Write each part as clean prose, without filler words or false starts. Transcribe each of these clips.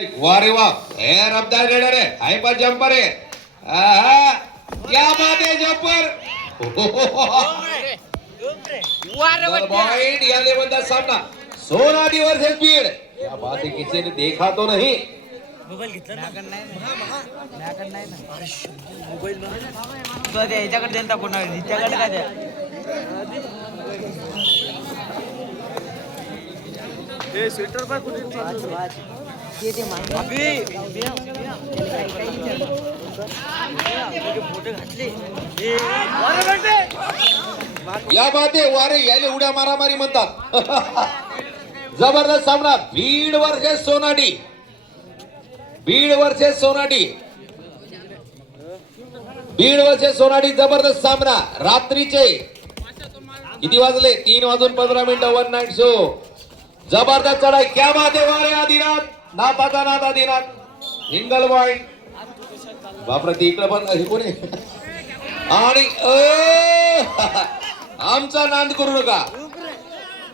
वारे वाह हे रफ्तार रेडर है हाइपर जंपर है आहा क्या बात है जंपर पॉइंट या लेवल का सामना सोनाटी वर्सेस बीड क्या बात है किसी ने देखा तो नहीं मोबाईल घेतला मॅकडे नाही ना मोबाईल तो याच्याकडे देईल तर कोणा त्याकडे काय द्या हे स्वेटर पर कुठे ये बात आहे वारे याले उड्या मारामारी म्हणतात जबरदस्त सामना Beed versus Sonati Beed versus Sonati Beed versus Sonati जबरदस्त सामना रात्रीचे किती वाजले 3:15 वन नाईट शो जबरदस्त चढाई क्या बात आहे वारे आदिनाथ नाताचा नाथ आदिनाथ सिंगल पॉइंट बापरे ती इकडे पण हे कोणी आणि आमचा नांद करू नका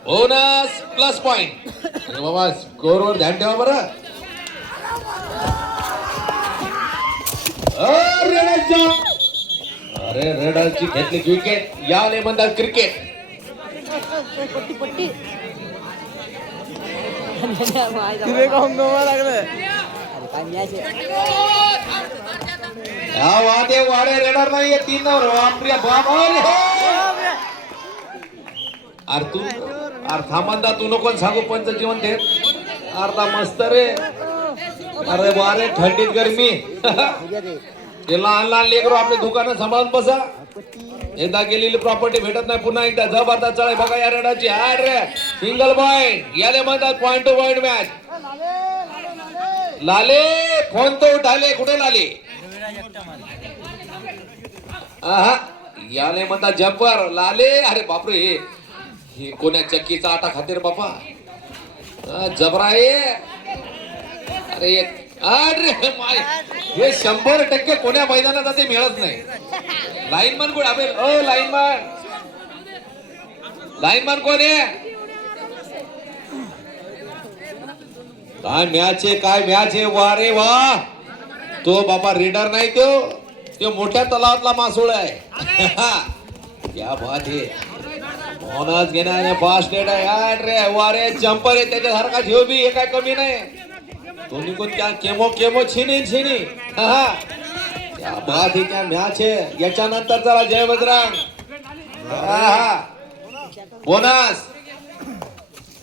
बोनस प्लस पॉइंट अरे बाबा स्कोर वर ध्यान ठेवा बरं अरे रेडरची घेतली विकेट याले म्हणतात क्रिकेट वारे रेडर नाहीये 3 अरे तू अरे थांबंदा तू नको सांगू पंच जीवन ते अर्धा मस्त रे अरे वारे थंडीत गरमी ते लहान लहान लेकरू आपले दुकानं सांभाळून बसा एकदा गेलेली प्रॉपर्टी भेटत नाही पुन्हा एकदा जबरदस्त चढाई बघा या रेडाची अरे सिंगल पॉइंट याले म्हणतात पॉइंट टू पॉइंट मॅच लाले फोन तो उठाले कुठे लाले याले म्हणतात जंपर लाले अरे बापरे हे कोण्या चक्कीचा आटा खाते रे बापा जबरा अरे अरे माय हे 100% कोण्या मैदानात ते मिळत नाही लाईनमन कोण अबे ओ लाईनमन कोण आहे काय मॅच आहे वारे वा तो बाबा रीडर नाही तो मोठ्या तलावातला मासोळ आहे क्या बात आहे बोनस घेण्याने फास्ट रेड आहे रे वारे जंपर आहे त्याच्यासारखा झेव बी हे काय कमी नाही दोन्ही कोण क्या केमो छिनी क्या बात आहे क्या मॅच आहे याच्यानंतर चला जय बजरंग बोनस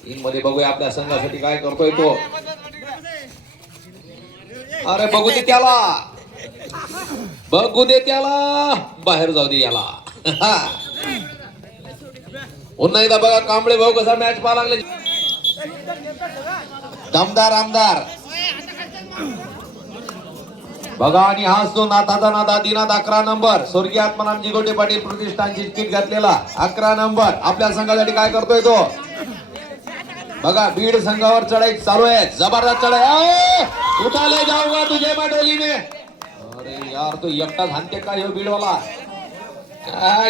टीम मध्ये बघूया आपल्या संघासाठी काय करतोय तो अरे बघू दे त्याला बाहेर जाऊ दे याला पुन्हा एकदा बघा कांबळे भाऊ कसा मॅच पाहा लागले दमदार आमदार बघा आणि हाच तो नाथाचा नाथ आदिनाथ 11 नंबर स्वर्गीय आत्माराम जिगोटे पाटील प्रतिष्ठानची किट घातलेला 11 नंबर आपल्या संघासाठी काय करतोय तो बघा बीड संघावर चढाई चालू आहे जबरदस्त चढाई उठाले जाऊंगा तुझे मैं डोली में अरे यार तो एकटा हाणते काय हो बीडवाला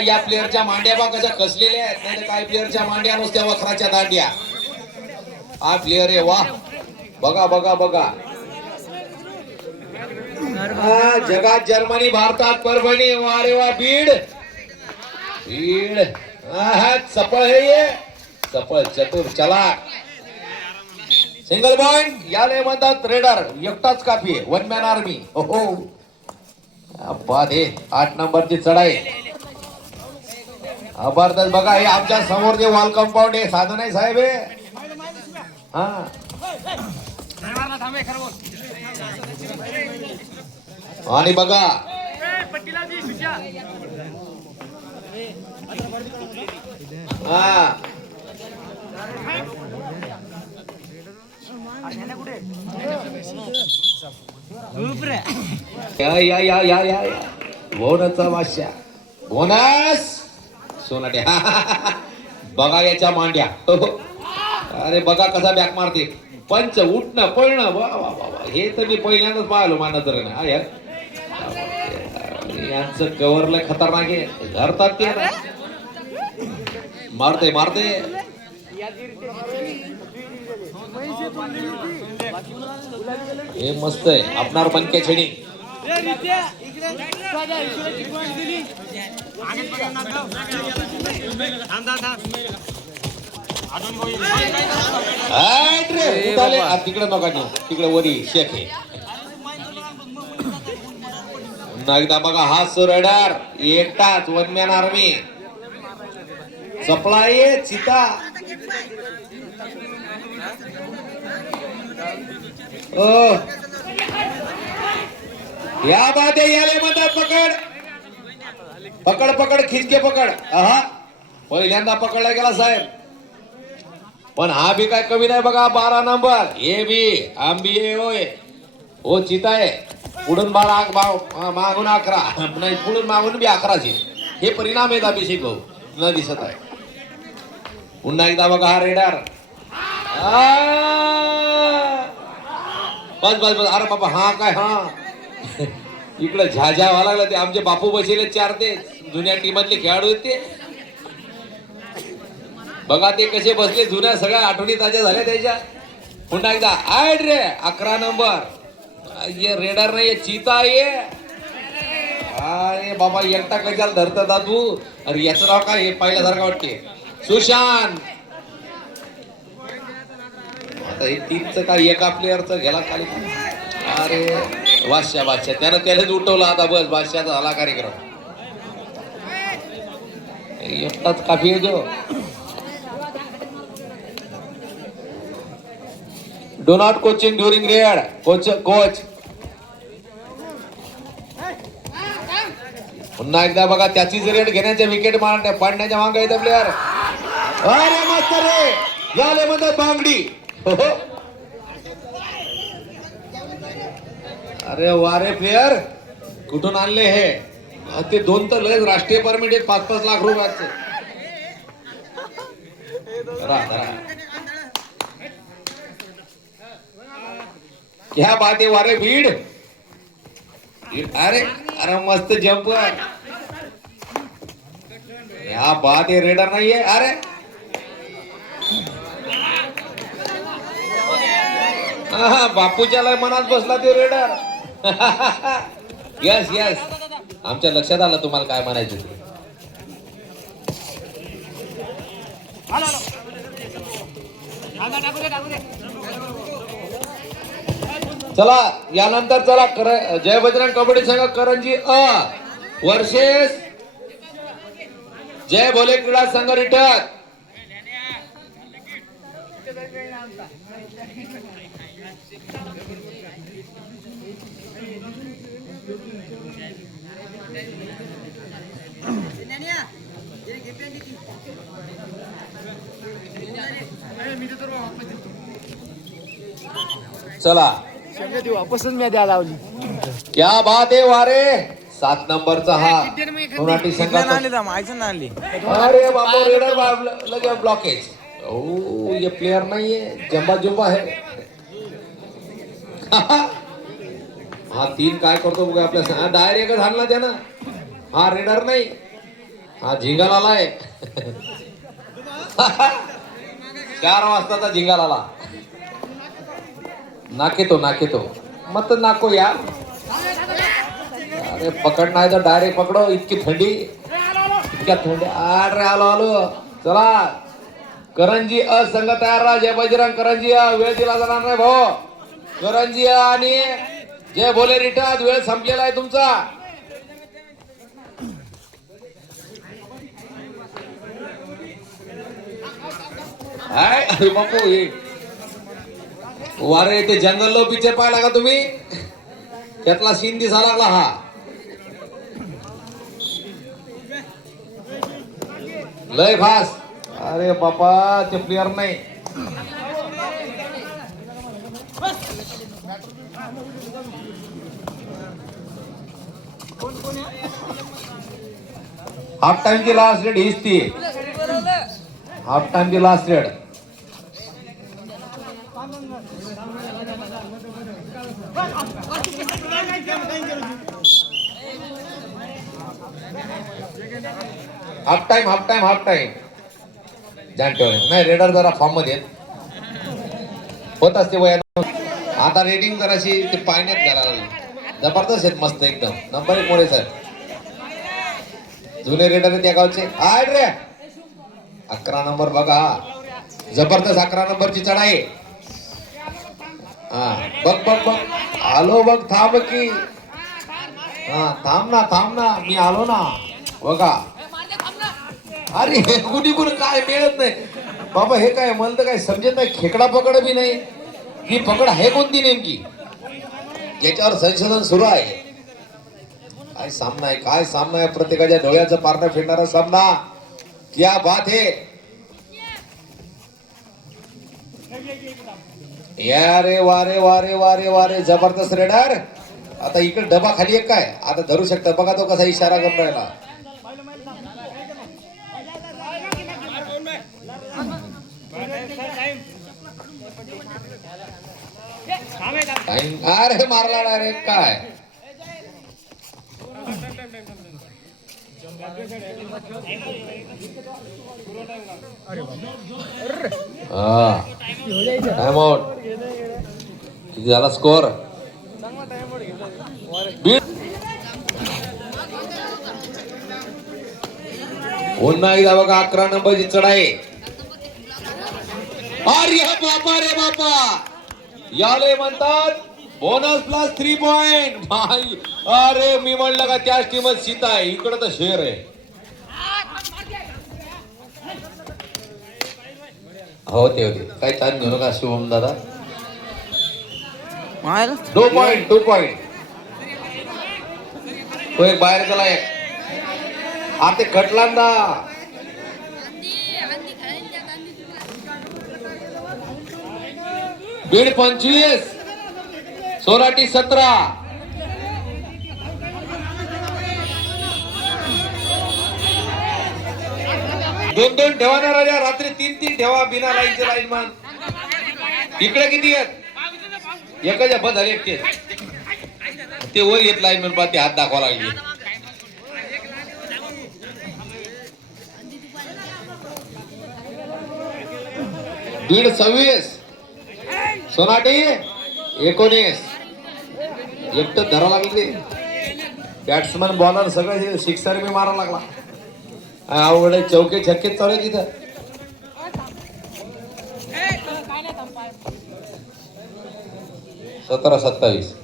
या प्लेयरच्या मांड्या बा कशा कसलेल्या आहेत नाही काय प्लेयरच्या मांड्या नुसत्या वखराच्या दांड्या हा प्लेयर आहे वा बघा जगात जर्मनी भारतात परभणी वारे वा बीड सफळ हे सफळ चतुर चला सिंगल पॉइंट याले म्हणतात रेडर एकटाच काफी आहे 1 मॅन आर्मी हो बात आहे 8 नंबरची चढाई जबरदस्त बघा हे आमच्या समोर जे वॉल कंपाऊंड आहे साधन आहे साहेब आणि बघा बोनसचा वाश्या बोनस सोनाटे बघा याच्या मांड्या अरे बघा कसा बॅक मारते पंच उठणं पळणं वा वा वा हे तर मी पहिल्यांदाच पाहिलो मा नजरेनं यांचं कव्हरला खतरनाक आहे धरतात ते मारते हे मस्त आहे आपणार बनके छेडी. तिकडे नका नेऊ, तिकडे वरी शेख आहे. पुन्हा एकदा बघा हा सुरेडर एकटाच वन मॅन आर्मी सप्लाय चिता. या बात याले म्हणतात पकड पकड पकड खिचके पकड. आहा पहिल्यांदा पकडला गेला साहेब, पण हा बी काय कमी नाही बघा. 12 नंबर हे बी आंबी होय हो चिता आहे. पुढून 12 मागून 11 नाही, पुढून मागून बी 11ची. हे परिणाम आहेत अभिषेक भाऊ न दिसत आहे. पुन्हा एकदा बघा हा रेडर. बस बस बस. अरे बाबा हा काय हा इकडे झाझा व्हायला लागला. ते आमचे बापू बसले 4 ते जुन्या टीमातले खेळाडू आहेत ते बघा. ते कसे बसले, जुन्या सगळ्या आठवणी ताज्या झाल्या त्याच्या. पुन्हा एकदा आठ रे 11 नंबर. ये रेडर नाही चिता ये. अरे बाबा एकटा कशाला धरता तू. अरे याचं नाव काय हे पाहिल्यासारखं वाटते सुशांत. आता हे टीमचं काय एका प्लेअरचं घ्यायला खाली. अरे बादशाह त्यानं त्यालाच उठवलं. आता बस बादशाहचा झाला कार्यक्रम. एकटाच काफी आहे जो. Do not coaching during red. Coach पुन्हा एकदा बघा त्याचीच रेड घेण्याच्या विकेट पाडण्याच्या मागे येतं प्लेअर. अरे मस्त रे झाले म्हणतात बांगडी. अरे वारे प्लेअर कुठून आणले हे. ते 2 तर लय राष्ट्रीय परमिट आहेत 5-5 लाख रुपयाचे. क्या बात आहे वारे भीड. अरे अरे मस्त जंप. या बात आहे रेडर नाहीये. अरे बापूच्या मनात बसला ते रेडर. यस यस आमच्या लक्षात आलं तुम्हाला काय म्हणायचं. चला यानंतर चला जय बजरंग कबड्डी संघ करंजी वर्सेस जय भोले क्रीडा संघ रिटर्न. चला वापसच मी द्यायला लावली. क्या बात आहे वारे 7 नंबरचा हा सोनाटी संघाचा. अरे बाबा रेडर लगे ब्लॉकेज. ओ ये प्लेयर नाहीये जंबा जुंबा आहे. हा 3 काय करतो बघा आपल्या डायरेक्ट हाणला त्यानं. हा रेडर नाही हा झिंगाला आलाय. 4 वाजताचा झिंगाला आला. नाके तो मत नाको यार. अरे पकड नाही तर डायरेक्ट पकडो. इतकी थंडी इतक्या थंडी. अरे आलो. चला करंजी संघ तयार राहा. जय बजरंग करंजी वेळ दिला जाणार नाही भाऊ. करंजी आणि जय भोले रिटात वेळ संपलेला आहे तुमचा. अरे बापू हे वारे ते जंगल पिक्चर पाहिला का तुम्ही. त्यातला सीन दिसा लागला हा. लय फास. अरे बापा ते प्लेअर नाही. हाफ टाइम की लास्ट रेड हीच ती. हाफ टाइम की लास्ट रेड. हाफ टाइम जाण ठेवले नाही. रेडर जरा फॉर्म मध्ये होत असते वयानं. आता रेटिंग जराशी ते पाण्यात घालायला लागली. जबरदस्त आहेत, मस्त एकदम. नंबर 1 मोडे सर, जुने रेडर आहेत त्या गावचे. आय रे 11 नंबर बघा, जबरदस्त 11 नंबरची चढाई. हा बघ बघ बघ, आलो बघ, थांब की. हा थांब ना मी आलो ना बघा. अरे कुणी कुणी काय मिळत नाही बाबा. हे काय मला तर काय समजत नाही. खेकडा पकड बी नाही. ही पकड आहे कोणती नेमकी, याच्यावर संशोधन सुरू आहे. काय सामना आहे, काय सामना आहे. प्रत्येकाच्या डोळ्याचं पारणं फिरणारा सामना. क्या बात है या रे, वारे वारे वारे वारे, जबरदस्त रेडर. आता इकडे डबा खाली एक काय आता धरू शकता बघा. तो कसा इशारा करून राहिला. अरे मारला डायरेक्ट काय. Time out. किती झाला स्कोर. पुन्हा एकदा बघा 11 नंबरची चढाई. अरे बापा रे बापा, याले म्हणतात बोनस प्लस 3 पॉइंट. अरे मी म्हणलं का त्याच टीमच सीता आहे, इकडे तर शेर आहे. हो ते होते काही ताण घेऊ नका शिवम दादा. 2 पॉइंट तो एक बाहेर गेला. एक आता कटलांदा. बीड 25, सोराटी 17. दोन ठेवा ना राजा, रात्री 3 ठेवा बिना लाईनचे लाईनमन. इकडे किती आहेत, एकाच्या बंद झाले एकटे. ते वर येत लाईनमन पाहते हात दाखवा लागली. बीड 26, सोनाटी 19. एकटं धरा लागली. बॅट्समन बॉलर सगळं सिक्सर मी मारा लागला. अवघड चौके छक्के चालू आहे तिथं. सतरा 27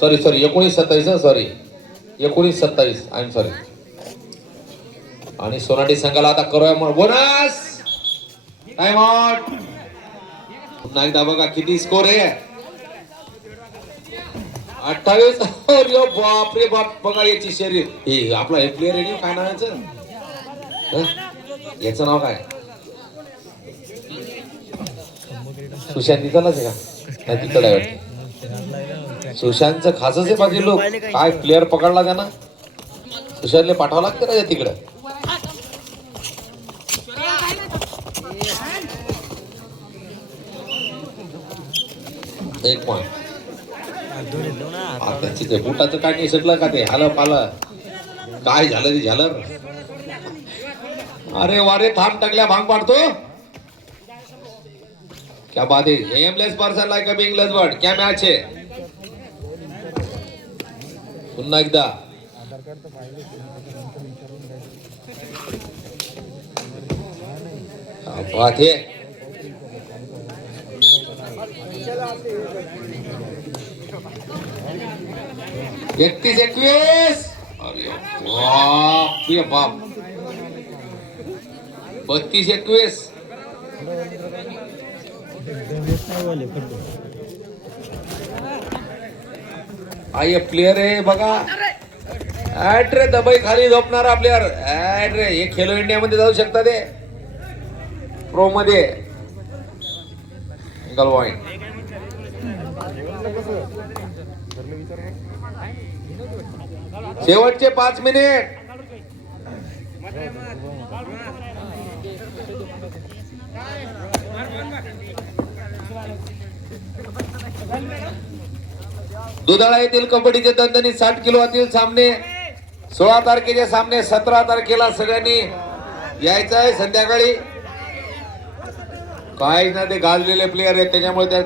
sorry 19-27 sorry 19-27 I am sorry. आणि सोनाटी संघाला आता करूया मग बोनस. Time out. पुन्हा एकदा बघा किती स्कोर आहे. 28. अरे बाप रे बाप, बघा याची शरीर. हे आपला हे प्लेअर आहे काय नाव याचं नाव काय. सुशांत तिथलाच आहे का नाही, तिथं आहे. सुशांतचं खासच आहे माझे लोक. काय प्लेअर पकडला त्यांना. सुशांतले पाठवावं लागतं ना तिकडं. एक पॉइंट. त्याची ते बुटाचं काय नाही सगळं का ते आलं पालं काय झालं ते झालं. अरे वारे थांब टाकल्या भांग पाडतो. क्या बात है. Aimless person like a big लजबर्ड. क्या मॅच है. पुन्हा एकदा बात है. एकतीस 21. अरे बाप रे बाप. 32-21. आई प्लेयर आहे बघा. ऍट रे दबाई खाली झोपणारा प्लेअर. ऍट रे हे खेलो इंडिया मध्ये जाऊ शकतात ते प्रो मध्ये. Single point. शेवटचे 5 मिनिट. दुधाळा येथील कबड्डीचे दणदणीत 60 किलो आतील सामने 16 तारखेचे सामने 17 तारखेला सगळ्यांनी यायचं आहे संध्याकाळी. काय ना ते गाजलेले प्लेयर आहेत त्याच्यामुळे त्या